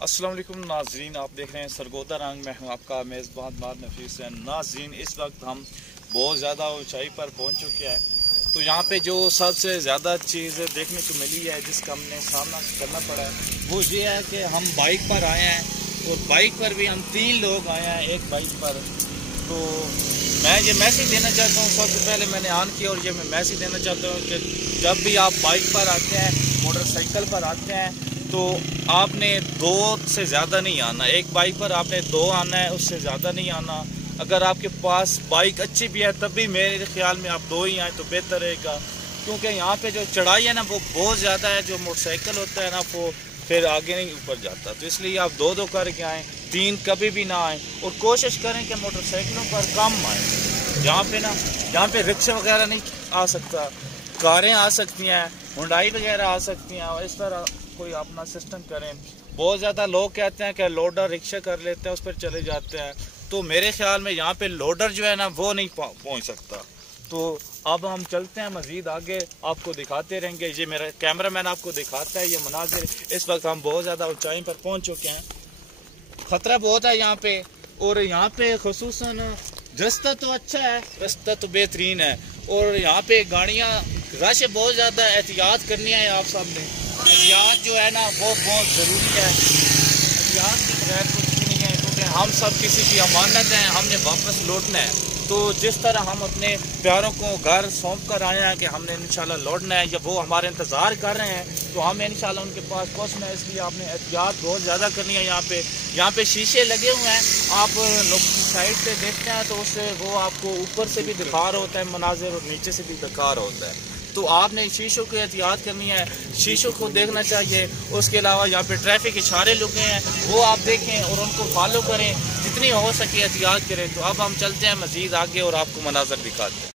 अस्सलाम वालेकुम नाजरीन, आप देख रहे हैं सरगोदा रंग। मैं हूं आपका मेज़बान नफीस है। नाजरीन, इस वक्त हम बहुत ज़्यादा ऊंचाई पर पहुंच चुके हैं। तो यहाँ पे जो सबसे ज़्यादा चीज़ देखने को मिली है, जिसका हमने सामना करना पड़ा है, वो ये है कि हम बाइक पर आए हैं और बाइक पर भी हम 3 लोग आए हैं एक बाइक पर। तो मैं ये मैसेज देना चाहता हूँ, सबसे पहले मैंने ऑन किया और ये मैं मैसेज देना चाहता हूँ कि जब भी आप बाइक पर आते हैं, मोटरसाइकिल पर आते हैं, तो आपने 2 से ज़्यादा नहीं आना। एक बाइक पर आपने 2 आना है, उससे ज़्यादा नहीं आना। अगर आपके पास बाइक अच्छी भी है तब भी मेरे ख्याल में आप 2 ही आए तो बेहतर रहेगा, क्योंकि यहाँ पे जो चढ़ाई है ना वो बहुत ज़्यादा है। जो मोटरसाइकिल होता है ना वो फिर आगे नहीं ऊपर जाता, तो इसलिए आप 2-2 करके आएँ, 3 कभी भी ना आएँ। और कोशिश करें कि मोटरसाइकिलों पर कम आएँ। यहाँ पे रिक्शा वगैरह नहीं आ सकता, कारें आ सकती हैं, हुंडई वगैरह आ सकती हैं, और इस तरह कोई अपना सिस्टम करें। बहुत ज़्यादा लोग कहते हैं कि लोडर रिक्शा कर लेते हैं, उस पर चले जाते हैं। तो मेरे ख्याल में यहाँ पे लोडर जो है ना वो नहीं पहुँच सकता। तो अब हम चलते हैं मज़ीद आगे, आपको दिखाते रहेंगे। ये मेरा कैमरामैन आपको दिखाता है ये मनाजिर। इस वक्त हम बहुत ज़्यादा ऊंचाई पर पहुँच चुके हैं, ख़तरा बहुत है यहाँ पे। और यहाँ पे खुसूसन रास्ता तो अच्छा है, रास्ता तो बेहतरीन है, और यहाँ पे गाड़ियाँ रश बहुत ज़्यादा, एहतियात करनी है आप सब ने। एहतियात जो है ना वो बहुत ज़रूरी है। एहतियात के बगैर कुछ भी नहीं है, क्योंकि हम सब किसी की अमानत हैं, हमने वापस लौटना है। तो जिस तरह हम अपने प्यारों को घर सौंप कर आए हैं कि हमने इंशाल्लाह लौटना है, या वो हमारे इंतज़ार कर रहे हैं, तो हमें इंशाल्लाह उनके पास पहुंचना है। इसलिए आपने एहतियात बहुत ज़्यादा करनी है। यहाँ पे शीशे लगे हुए हैं, आप साइड से देखते हैं तो उससे वो आपको ऊपर से भी दिखा रहा होता है मनाजिर और नीचे से भी दिखा रहा होता है। तो आपने शीशों की एहतियात करनी है, शीशों को देखना चाहिए। उसके अलावा यहाँ पे ट्रैफिक इशारे लगे हैं, वो आप देखें और उनको फॉलो करें, जितनी हो सके एहतियात करें। तो अब हम चलते हैं मज़ीद आगे और आपको मनाज़र दिखाते हैं।